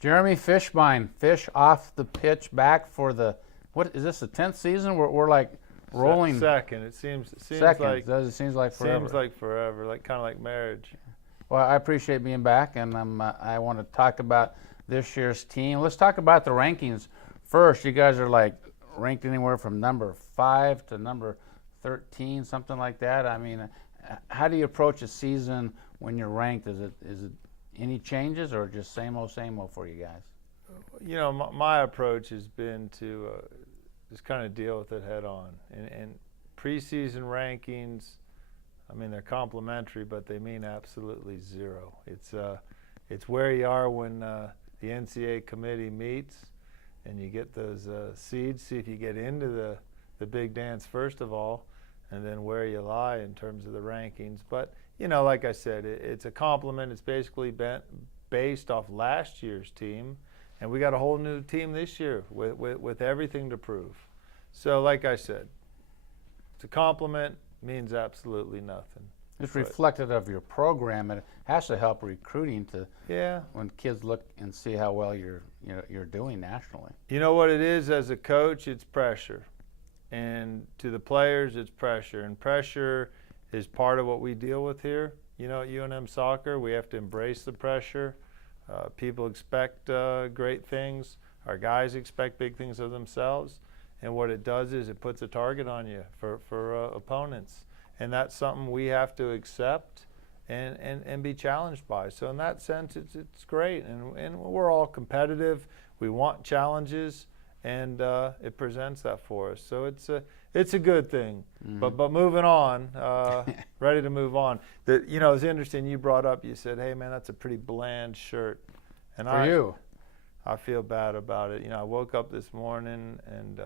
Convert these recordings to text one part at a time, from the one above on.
Jeremy Fishbein, fish off the pitch back for the, what is this, the 10th season? We're like rolling. Second. It seems second. like It seems like forever. Seems like forever, like kind of like marriage. Well, I appreciate being back, and I want to talk about this year's team. Let's talk about the rankings first. You guys are like ranked anywhere from number 5 to number 13, something like that. I mean, how do you approach a season when you're ranked? Is it any changes or just same old for you guys? You know, my approach has been to just kind of deal with it head on. And preseason rankings, I mean, they're complimentary, but they mean absolutely zero. It's where you are when the NCAA committee meets and you get those seeds, see if you get into the big dance first of all, and then where you lie in terms of the rankings. But, you know, like I said, it's a compliment. It's basically based off last year's team, and we got a whole new team this year with everything to prove. So, like I said, it's a compliment, means absolutely nothing. It's reflective of your program, and it has to help recruiting to when kids look and see how well you're doing nationally. You know what it is as a coach? It's pressure. And to the players, it's pressure. And pressure is part of what we deal with here. You know, at UNM Soccer, we have to embrace the pressure. People expect great things. Our guys expect big things of themselves. And what it does is it puts a target on you for opponents. And that's something we have to accept and be challenged by. So in that sense, it's great. And we're all competitive. We want challenges. And it presents that for us, so it's a good thing. Mm-hmm. But moving on, ready to move on. You know, it's interesting. You brought up. You said, "Hey, man, that's a pretty bland shirt." And I feel bad about it. You know, I woke up this morning and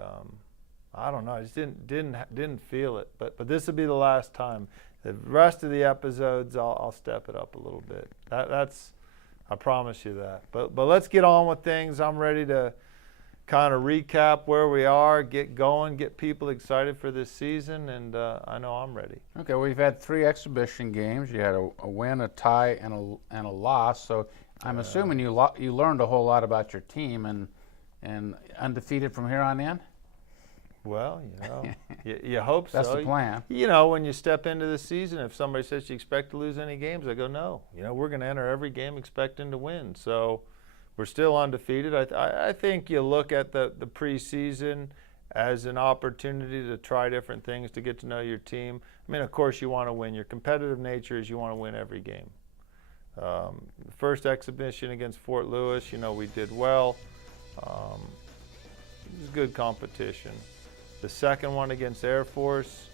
I don't know. I just didn't feel it. But this will be the last time. The rest of the episodes, I'll step it up a little bit. That's I promise you that. But let's get on with things. I'm ready to kind of recap where we are, get going, get people excited for this season, and I know I'm ready. Okay, well, we've had 3 exhibition games. You had a win, a tie, and a loss. So I'm assuming you learned a whole lot about your team and undefeated from here on in? Well, you know, you hope so. That's the plan. You know, when you step into the season, if somebody says you expect to lose any games, I go, no. You know, we're going to enter every game expecting to win. So we're still undefeated. I think you look at the preseason as an opportunity to try different things, to get to know your team. I mean, of course, you want to win. Your competitive nature is you want to win every game. The first exhibition against Fort Lewis, you know, we did well. It was good competition. The second one against Air Force,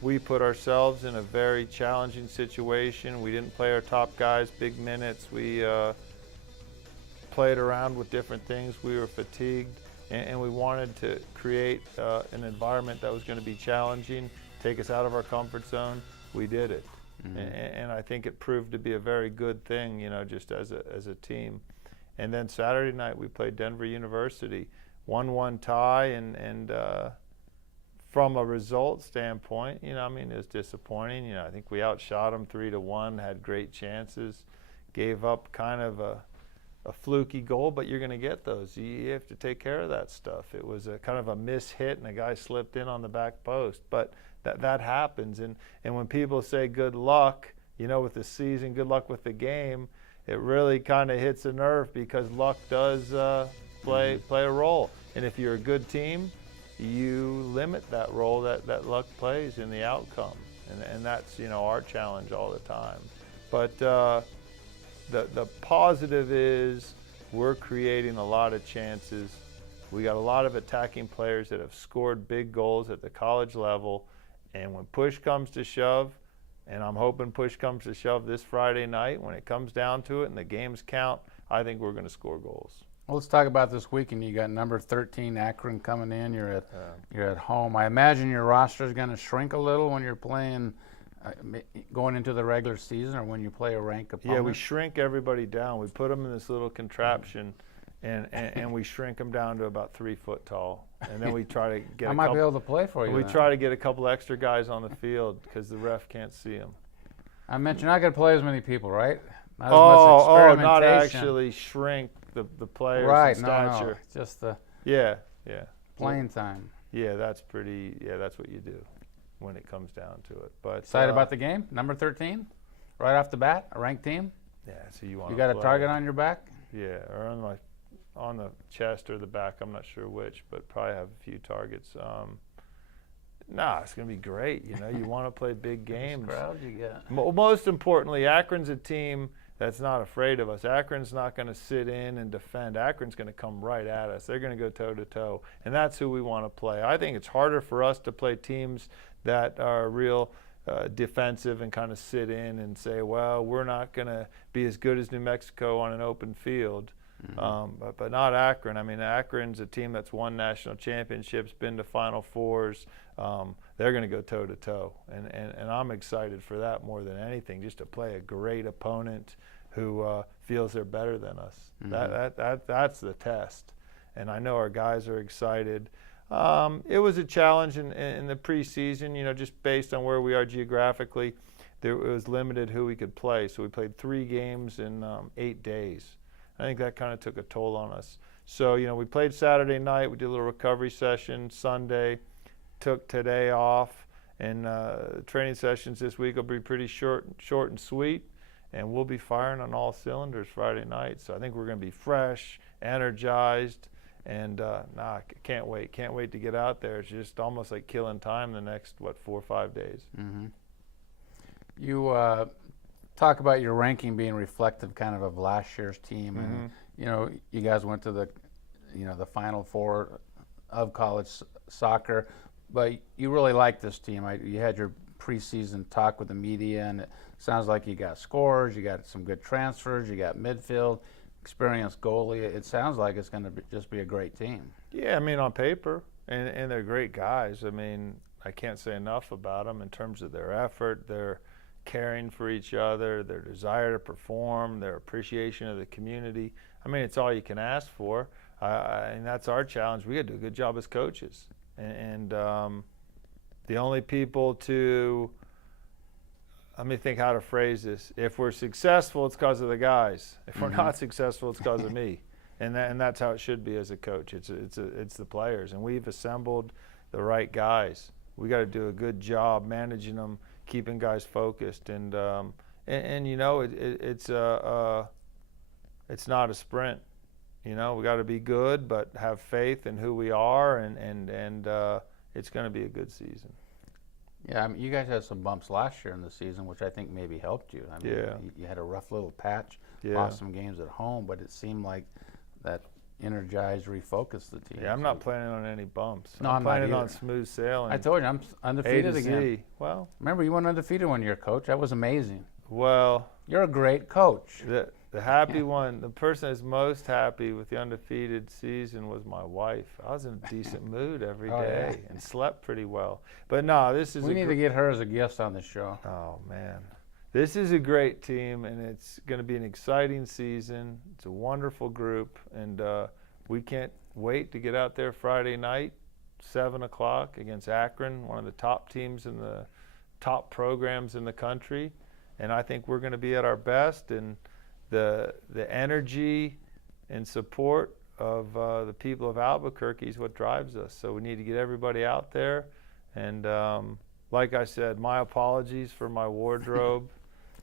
we put ourselves in a very challenging situation. We didn't play our top guys big minutes. We played around with different things. We were fatigued, and we wanted to create an environment that was going to be challenging, take us out of our comfort zone. We did it. Mm-hmm. And I think it proved to be a very good thing, you know, just as a team. And then Saturday night we played Denver University, 1-1 tie, and from a result standpoint, you know, I mean, it was disappointing. You know, I think we outshot them 3-1, had great chances, gave up kind of a fluky goal, but you're going to get those. You have to take care of that stuff. It was a kind of a mishit, and a guy slipped in on the back post. But that happens. And when people say good luck, you know, with the season, good luck with the game, it really kind of hits a nerve because luck does play a role. And if you're a good team, you limit that role that luck plays in the outcome. And that's, you know, our challenge all the time. But the positive is we're creating a lot of chances. We got a lot of attacking players that have scored big goals at the college level. And when push comes to shove, and I'm hoping push comes to shove this Friday night, when it comes down to it and the games count, I think we're going to score goals. Well, let's talk about this weekend. You got number 13 Akron coming in. You're at home. I imagine your roster is going to shrink a little when you're playing going into the regular season or when you play a ranked opponent. Yeah, we shrink everybody down. We put them in this little contraption, and we shrink them down to about 3 foot tall. And then we try to get I might be able to play for you. We try to get a couple extra guys on the field because the ref can't see them. I mentioned you're not going to play as many people, right? Not as much not experimentation. actually shrink the players Right, in no, stature. no, just the Yeah. playing time. Yeah, that's what you do when it comes down to it. But Excited about the game? Number 13? Right off the bat, a ranked team? Yeah, so you want You got a target on your back? Yeah, or on the chest or the back. I'm not sure which, but probably have a few targets. It's going to be great. You know, you want to play big games. Crowd you get. Most importantly, Akron's a team that's not afraid of us. Akron's not going to sit in and defend. Akron's going to come right at us. They're going to go toe-to-toe, and that's who we want to play. I think it's harder for us to play teams that are real defensive and kind of sit in and say, well, we're not going to be as good as New Mexico on an open field. But not Akron. I mean, Akron's a team that's won national championships, been to Final Fours. They're going to go toe-to-toe, and I'm excited for that more than anything, just to play a great opponent who feels they're better than us. That's the test, and I know our guys are excited. It was a challenge in the preseason, you know, just based on where we are geographically. It was limited who we could play, so we played 3 games in 8 days. I think that kind of took a toll on us. So, you know, we played Saturday night. We did a little recovery session Sunday, took today off, and training sessions this week will be pretty short and sweet, and we'll be firing on all cylinders Friday night. So I think we're going to be fresh, energized, and can't wait. Can't wait to get out there. It's just almost like killing time the next, 4 or 5 days. Mm-hmm. You talk about your ranking being reflective kind of last year's team, and you know, you guys went to the Final Four of college soccer, but you really like this team. You had your preseason talk with the media, and it sounds like you got scores, you got some good transfers, you got midfield, experienced goalie. It sounds like it's going to just be a great team. Yeah, I mean, on paper, and they're great guys. I mean, I can't say enough about them in terms of their effort, their caring for each other, their desire to perform, their appreciation of the community. I mean, it's all you can ask for, and that's our challenge. We got to do a good job as coaches, and the only people to, let me think how to phrase this. If we're successful, it's because of the guys. If we're not successful, it's because of me, and that's how it should be as a coach. It's the players, and we've assembled the right guys. We got to do a good job managing them, keeping guys focused, and you know, it's not a sprint. You know, we got to be good, but have faith in who we are, and it's going to be a good season. Yeah, I mean, you guys had some bumps last year in the season, which I think maybe helped you. I mean, you had a rough little patch, lost some games at home, but it seemed like that energized, refocused the team. Yeah, I'm not planning on any bumps. No, I'm planning on either. smooth sailing. I told you, I'm undefeated A to again. Z. Well, Remember, you went undefeated one year, Coach. That was amazing. well, You're a great coach. the happy one, the person that's most happy with the undefeated season was my wife. I was in a decent mood every day and slept pretty well. But no, this is We need to get her as a guest on the show. Oh man, this is a great team, and it's going to be an exciting season. It's a wonderful group, and we can't wait to get out there Friday night, 7 o'clock against Akron, one of the top teams in the top programs in the country. And I think we're going to be at our best, and the energy and support of the people of Albuquerque is what drives us. So we need to get everybody out there. And like I said, my apologies for my wardrobe.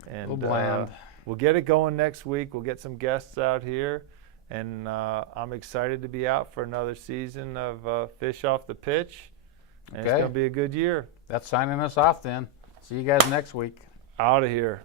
And bland. We'll get it going next week. We'll get some guests out here. And I'm excited to be out for another season of Fish Off the Pitch. And it's going to be a good year. That's signing us off then. See you guys next week. Out of here.